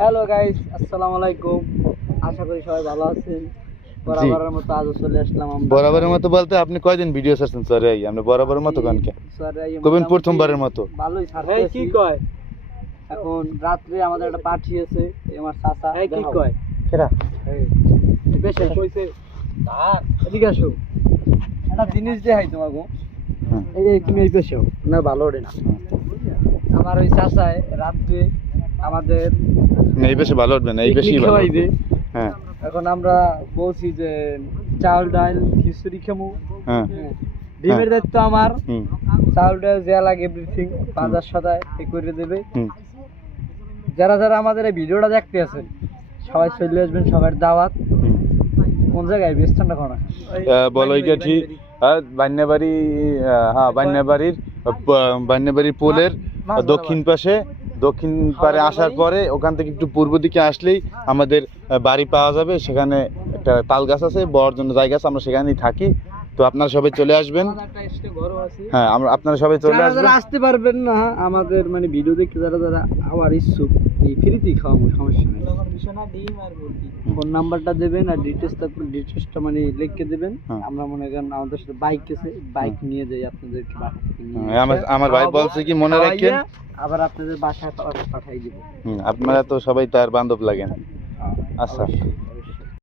Hello guys, আসসালামু আলাইকুম। আশা করি সবাই ভালো আছেন। বরাবরের মতো আজও চলে আসলাম আমরা। বরাবরের মতো বলতে আপনি কয়দিন ভিডিও ছাড়ছেন স্যার? এই আমরা বরাবরের মতো কানকে কবেন প্রথমবারের মতো ভালোই ছাড়তেছি। কি কয় এখন রাত্রে আমাদের একটা পার্টি আছে, আমার চাচা। কি কয় কেডা এই বেশে কইছে এদিকে আসো, একটা জিনিস দেখাই তোমাকে। এই তুমি এই পেশো না, ভালো ওঠে না। আমার ওই চাচায় রাত্রে আমাদের এই বেশি ভালো উঠবে না, এই বেশি ভালো খাওয়াইবে। হ্যাঁ এখন আমরা বলছি যে চাউল ডাল খিচুড়ি খামু। হ্যাঁ ডিমের দায়িত্ব আমার। হুম চাউল ডাল যা লাগে এভরিথিং বাজার সদায় এ করে দেবে। হুম যারা যারা আমাদের এই ভিডিওটা দেখতে আছেন সবাই চলে আসবেন, সবার দাওয়াত। কোন জায়গায় বেস্তানটা কোনা বলইকাঠি বান্যাবাড়ি, হ্যাঁ বান্যাবাড়ির পোলের দক্ষিণ পাশে, দক্ষিণ পারে আসার পরে ওখান থেকে একটু পূর্ব দিকে আসলেই আমাদের বাড়ি পাওয়া যাবে। সেখানে একটা তাল গাছ আছে, বড় জন্য জায়গা আছে, আমরা সেখানেই থাকি। তো আপনারা সবাই চলে আসবেন। হ্যাঁ আপনারা সবাই চলে আসবেন। যারা আসতে পারবেন না আমাদের মানে ভিডিও দেখতে, যারা যারা আবার ইচ্ছুক এই ফ্রিতেই খাওয়াবো, সমস্যা নেই। ফোন নাম্বারটা দেবেন আর ডিটেলসটা মানে লিখে দেবেন। আমরা মনে করেন আমাদের সাথে বাইক আছে, বাইক নিয়ে যাই আপনাদেরকে আমার ভাই বলছে কি মনে রাখেন, আবার আপনাদের বাসায় পাঠাই দিব। আপনারা তো সবাই তার বান্ধব লাগেন। আচ্ছা।